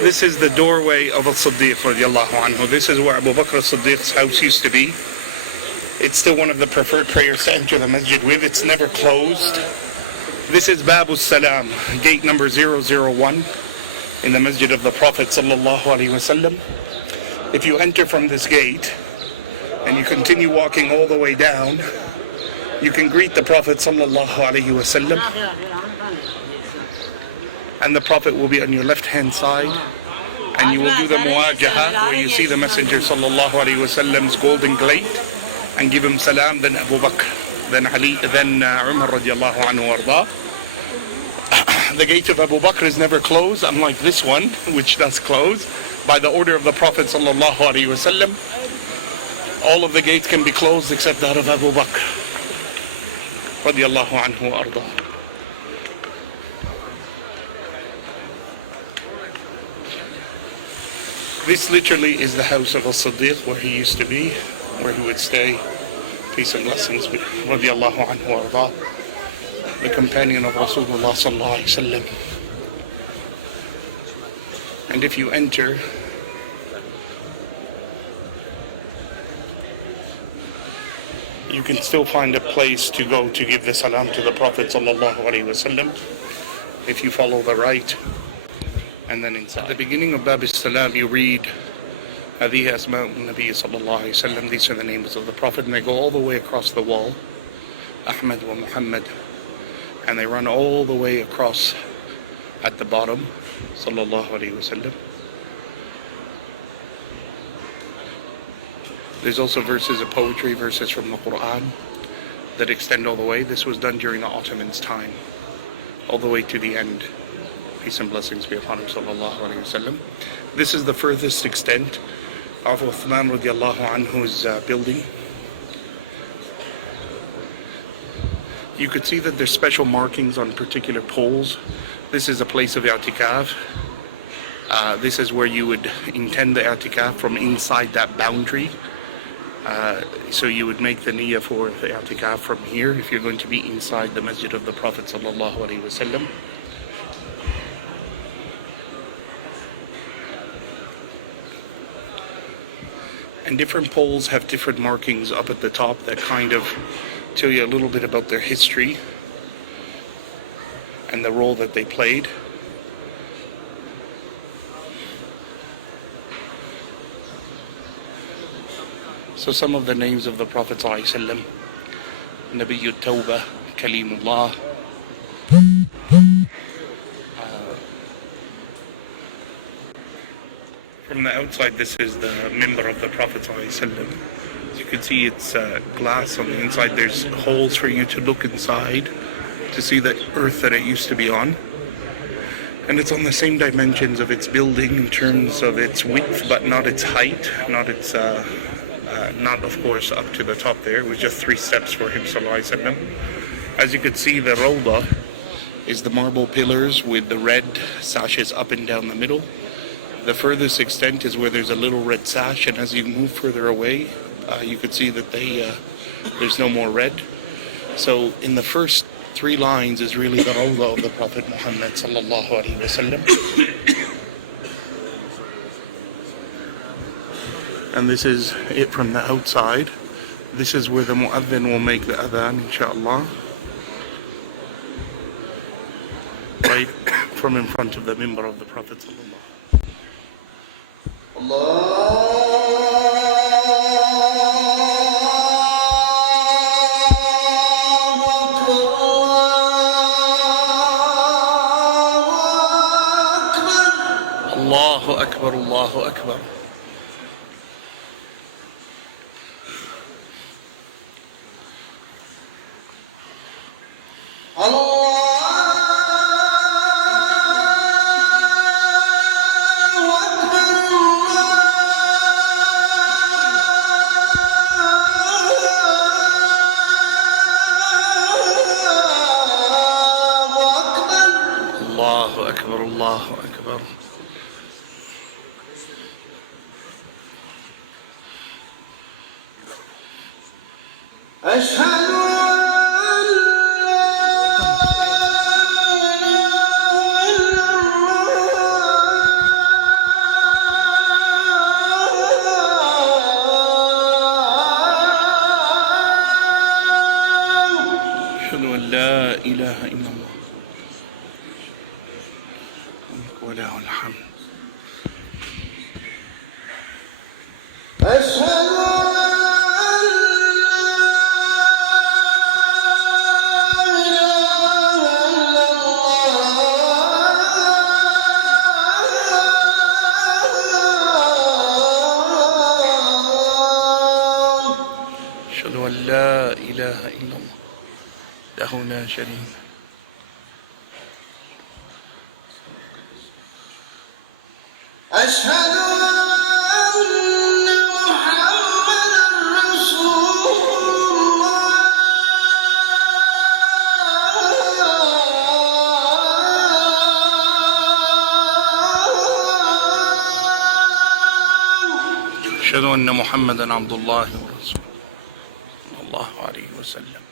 This is the doorway of As-Siddiq radiallahu anhu. This is where Abu Bakr as-Siddiq's house used to be. It's still one of the preferred prayers to enter the masjid with. It's never closed. This is Babu Salam, gate number 001 in the masjid of the Prophet sallallahu alaihi wasallam. If you enter from this gate and you continue walking all the way down, you can greet the Prophet sallallahu alaihi wasallam, and the Prophet will be on your left hand side, and you will do the muwajaha, where you see the Messenger sallallahu alaihi wasallam's golden plate and give him salam, then Abu Bakr, then Ali, then Umar radiallahu anhu warda. The gate of Abu Bakr is never closed, unlike this one, which does close by the order of the Prophet sallallahu alaihi wasallam. All of the gates can be closed except that of Abu Bakr radiallahu anhu warda. This literally is the house of As-Siddiq, where he used to be, where he would stay. Peace and blessings with radiallahu anhu warda, the companion of Rasulullah sallallahu alaihi wasallam. And if you enter, you can still find a place to go to give the salam to the Prophet sallallahu alaihi wasallam if you follow the right. And then inside, at the beginning of Bab al-Salam, you read هذه أسماء النبي صلى الله عليه وسلم. These are the names of the Prophet, and they go all the way across the wall, Ahmad wa Muhammad, and they run all the way across at the bottom, sallallahu alaihi wasallam. There's also verses of poetry, verses from the Quran that extend all the way. This was done during the Ottomans' time, all the way to the end. Peace and blessings be upon him, sallallahu alaihi wasallam. This is the furthest extent of Uthman radiallahu anhu's building. You could see that there's special markings on particular poles. This is a place of i'tikaf. This is where you would intend the i'tikaf from inside that boundary. So you would make the niyyah for the i'tikaf from here if you're going to be inside the masjid of the Prophet sallallahu alaihi wasallam. And different poles have different markings up at the top that kind of tell you a little bit about their history and the role that they played. So some of the names of the Prophet ﷺ: Nabiyyu Tawbah, Kalimullah. From the outside, this is the mimbar of the Prophet ﷺ. As you can see, it's glass on the inside. There's holes for you to look inside to see the earth that it used to be on. And it's on the same dimensions of its building in terms of its width, but not its height, not its, not of course up to the top there. It was just 3 steps for him, sallallahu alaihi wasallam. As you could see, the rawdah is the marble pillars with the red sashes up and down the middle. The furthest extent is where there's a little red sash, and as you move further away, you could see that there's no more red. So in the first 3 lines is really the rawdah of the Prophet Muhammad sallallahu alaihi wasallam. And this is it from the outside. This is where the mu'adhin will make the adhan, inshallah. Right from in front of the mimbar of the Prophet sallallahu. Allahu Akbar, Allahu Akbar. Allahu Akbar, Allahu Akbar. أشهد أن لا إله إلا الله وله الحمد. أشهد أن لا إله إلا الله له لا شريك له. أشهد أن محمدا رسول الله. أشهد أن محمدا عبد الله ورسوله صلى الله عليه وسلم.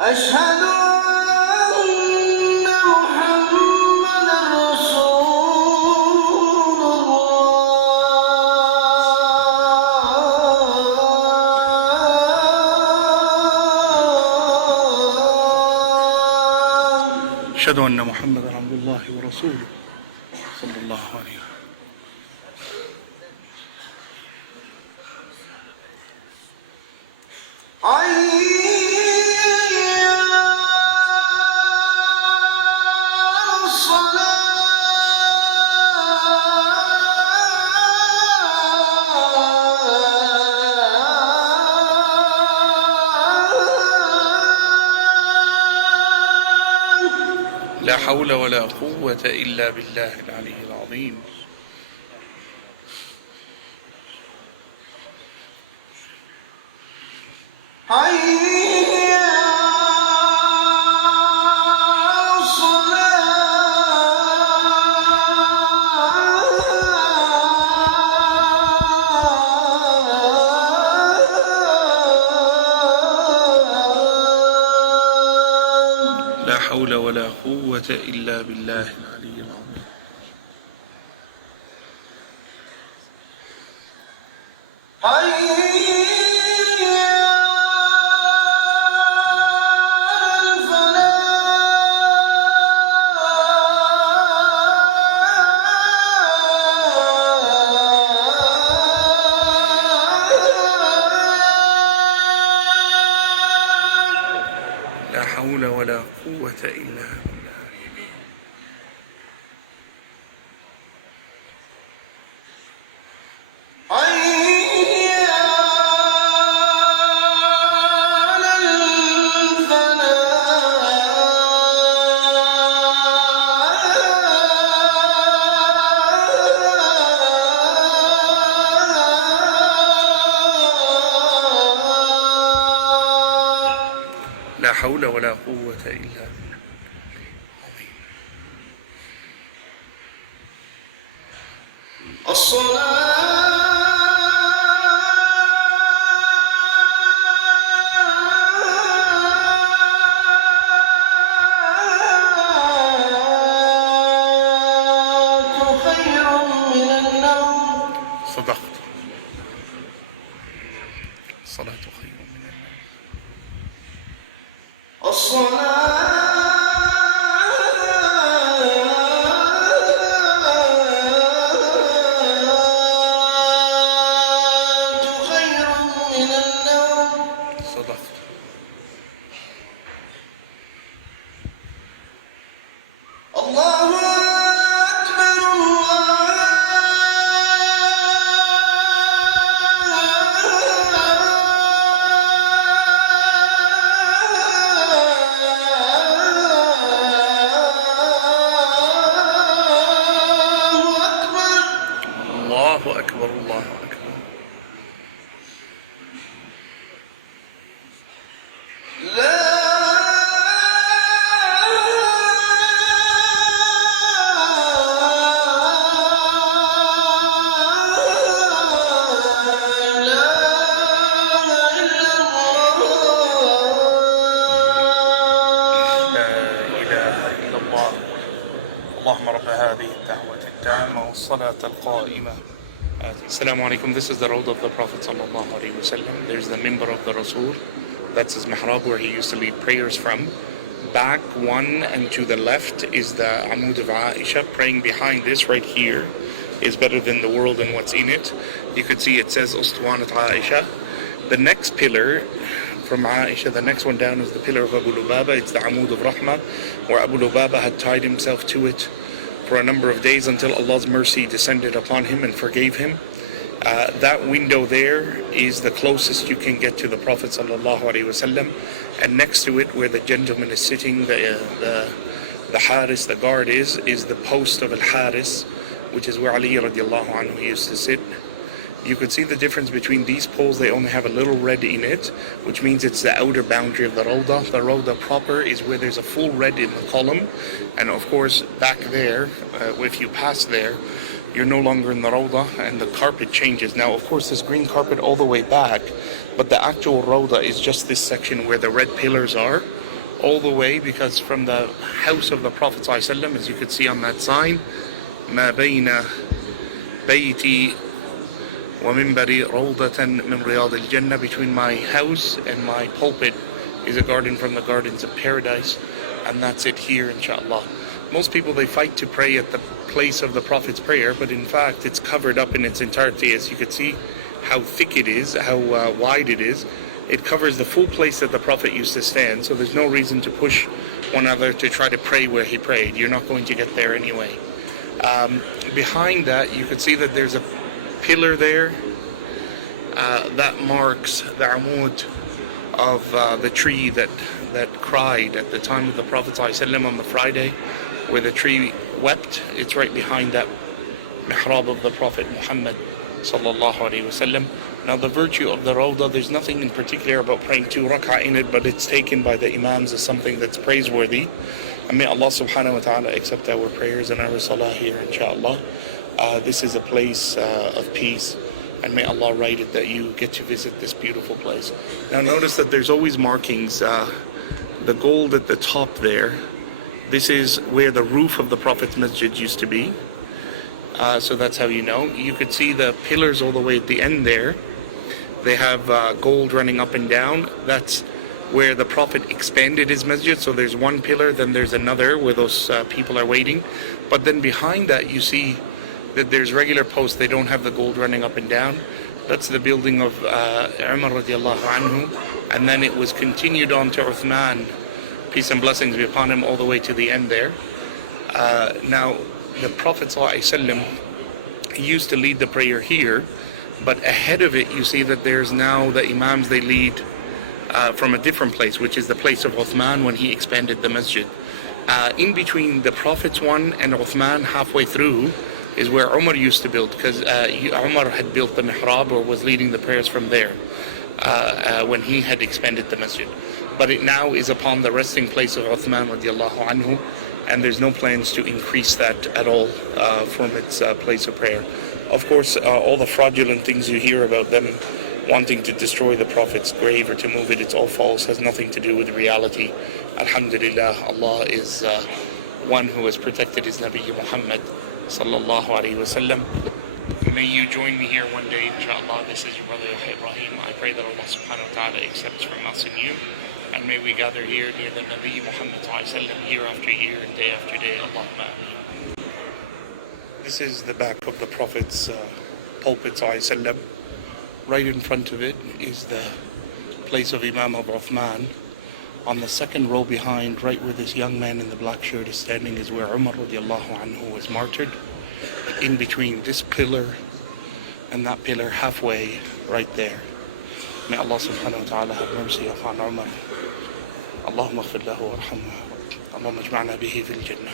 أشهد أن محمدا رسول الله. أشهد أن محمدا عبد الله ورسوله صلى الله عليه وسلم. لا حول ولا قوة إلا بالله العلي العظيم. لا حول ولا قوة إلا بالله العلي العظيم. لا حول ولا قوة إلا بالله. لا حول ولا قوة إلا بالله. صدقت. الصلاة خير من النوم. صدقت. الله أكبر الله أكبر. الله أكبر. اللهم رب هذه الدعوة التامة والصلاة القائمة. Assalamu alaikum. This is the road of the Prophet sallallahu alaihi wasallam. There's the member of the Rasul. That's his mihrab where he used to lead prayers from. back one and to the left is the Amud of Aisha. Praying behind this right here is better than the world and what's in it. You could see it says Ustuwanat Aisha. The next pillar from Aisha, the next one down, is the pillar of Abu Lubaba. It's the Amud of Rahmah, where Abu Lubaba had tied himself to it for a number of days until Allah's mercy descended upon him and forgave him. That window there is the closest you can get to the Prophet ﷺ, and next to it, where the gentleman is sitting, the Haris, the guard is the post of Al-Haris, which is where Ali radiallahu anhu used to sit. You could see the difference between these poles. They only have a little red in it, which means it's the outer boundary of the Rawdah. The Rawdah proper is where there's a full red in the column, and of course back there, if you pass there, you're no longer in the Rawdah, and the carpet changes. Now, of course, there's green carpet all the way back, but the actual Rawdah is just this section where the red pillars are, all the way, because from the house of the Prophet ﷺ, as you could see on that sign, ما بين بيتي ومنبري روضة من رياض الجنة, between my house and my pulpit is a garden from the gardens of paradise, and that's it here, inshallah. Most people, they fight to pray at the place of the Prophet's prayer, but in fact it's covered up in its entirety. As you can see how thick it is, how wide it is, it covers the full place that the Prophet used to stand, so there's no reason to push one another to try to pray where he prayed. You're not going to get there anyway. Behind that, you could see that there's a pillar there that marks the amud of the tree that cried at the time of the Prophet ﷺ on the Friday, where the tree wept. It's right behind that mihrab of the Prophet Muhammad sallallahu alaihi wasallam. Now, the virtue of the Rawdah, there's nothing in particular about praying 2 rak'ah in it, but it's taken by the Imams as something that's praiseworthy. And may Allah subhanahu wa ta'ala accept our prayers and our salah here, inshallah. This is a place of peace, and may Allah write it that you get to visit this beautiful place. Now, notice that there's always markings. The gold at the top there, this is where the roof of the Prophet's masjid used to be. So that's how you know. You could see the pillars all the way at the end there. They have gold running up and down. That's where the Prophet expanded his masjid. So there's one pillar, then there's another where those people are waiting. But then behind that, you see that there's regular posts. They don't have the gold running up and down. That's the building of Umar radiallahu anhu. And then it was continued on to Uthman, peace and blessings be upon him, all the way to the end there. Now, the Prophet ﷺ used to lead the prayer here, but ahead of it you see that there's now the Imams, they lead from a different place, which is the place of Uthman when he expanded the masjid. In between the Prophet's one and Uthman, halfway through, is where Umar used to build, because Umar had built the mihrab, or was leading the prayers from there when he had expanded the masjid. But it now is upon the resting place of Uthman radiallahu anhu, and there's no plans to increase that at all from its place of prayer. Of course, all the fraudulent things you hear about them wanting to destroy the Prophet's grave or to move it, it's all false, has nothing to do with reality. Alhamdulillah, Allah is one who has protected his Nabi Muhammad sallallahu alaihi wasallam. May you join me here one day, inshallah. This is your brother Yahya Ibrahim. I pray that Allah subhanahu wa ta'ala accepts from us and you, and may we gather here near the Nabi Muhammad sallallahu year after year and day after day. Allahumma ameen. This is the back of the Prophet's pulpit sallallahu. Right in front of it is the place of Imam of Uthman. On the second row behind, right where this young man in the black shirt is standing, is where Umar radiallahu anhu was martyred. In between this pillar and that pillar, halfway, right there. May Allah subhanahu wa ta'ala have mercy upon Umar. Allahumma ighfir lahu warhamhu. Allahumma ajma'na bihi fil jannah.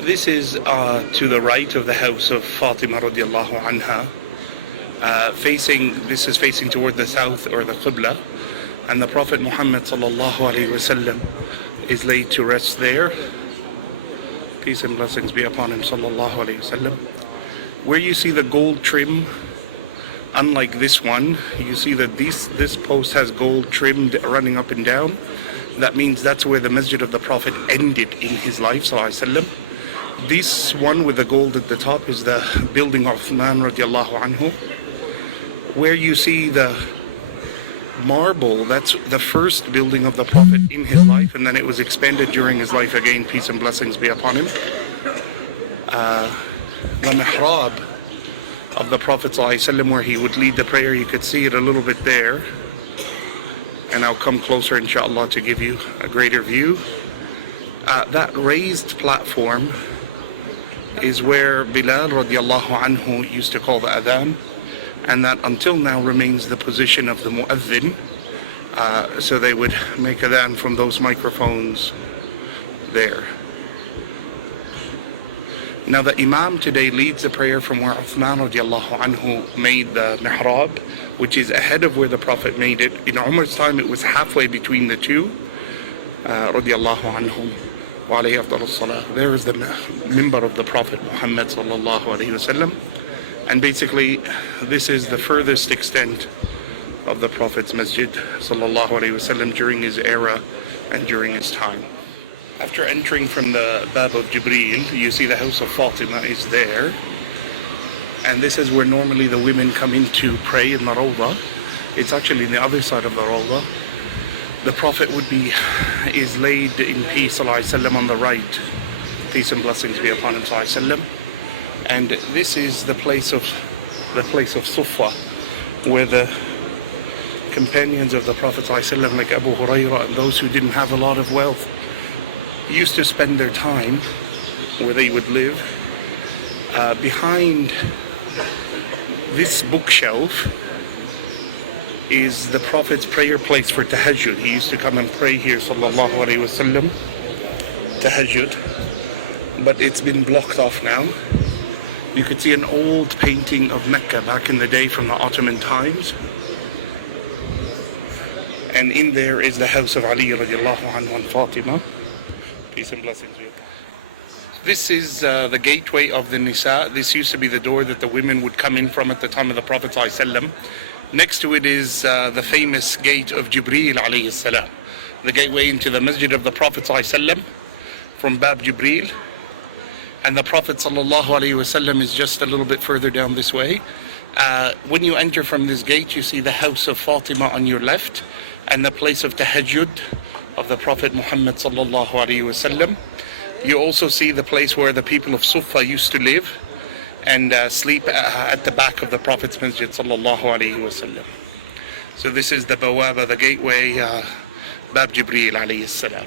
This is to the right of the house of Fatima radiallahu anha. This is facing toward the south, or the Qibla. And the Prophet Muhammad sallallahu alaihi wasallam is laid to rest there. Peace and blessings be upon him sallallahu alaihi wasallam. Where you see the gold trim, unlike this one, you see that this post has gold trimmed running up and down. That means that's where the masjid of the Prophet ended in his life sallallahu alaihi wasallam. This one with the gold at the top is the building of Uthman radiallahu anhu. Where you see the marble, that's the first building of the Prophet in his life, and then it was expanded during his life again, peace and blessings be upon him. The mihrab of the Prophet ﷺ, where he would lead the prayer, you could see it a little bit there, and I'll come closer inshallah to give you a greater view. That raised platform is where Bilal radiallahu anhu used to call the adhan, and that until now remains the position of the mu'adhin. So they would make adhan from those microphones there. Now the Imam today leads the prayer from where Uthman radiallahu anhu made the mihrab, which is ahead of where the Prophet made it. In Umar's time it was halfway between the two, radiallahu anhum wa alayhi afdalus salah. There is the mimbar of the Prophet Muhammad sallallahu alayhi wasallam, and basically this is the furthest extent of the Prophet's masjid sallallahu alayhi wasallam during his era and during his time. After entering from the Bab of Jibreel, you see the house of Fatima is there. And this is where normally the women come in to pray in the Rawdah. It's actually on the other side of the Rawdah. The Prophet is laid in peace ﷺ on the right. Peace and blessings be upon him ﷺ. And this is the place of Sufa, where the companions of the Prophet ﷺ, like Abu Hurairah and those who didn't have a lot of wealth, used to spend their time where they would live. Behind this bookshelf is the Prophet's prayer place for tahajjud. He used to come and pray here sallallahu alayhi wasallam, tahajjud, but it's been blocked off now. You could see an old painting of Mecca back in the day from the Ottoman times, and in there is the house of Ali radiallahu anhu and Fatima. Peace and blessings be upon. This is the gateway of the Nisa. This used to be the door that the women would come in from at the time of the Prophet ﷺ. Next to it is the famous gate of Jibreel alayhi salam, the gateway into the masjid of the Prophet ﷺ from Bab Jibreel. And the Prophet ﷺ is just a little bit further down this way. When you enter from this gate, you see the house of Fatima on your left and the place of tahajjud of the Prophet Muhammad sallallahu alaihi wasallam. You also see the place where the people of Sufa used to live and sleep at the back of the Prophet's masjid sallallahu alaihi wasallam. So this is the bawaba, the gateway, Bab Jibreel alayhi salam.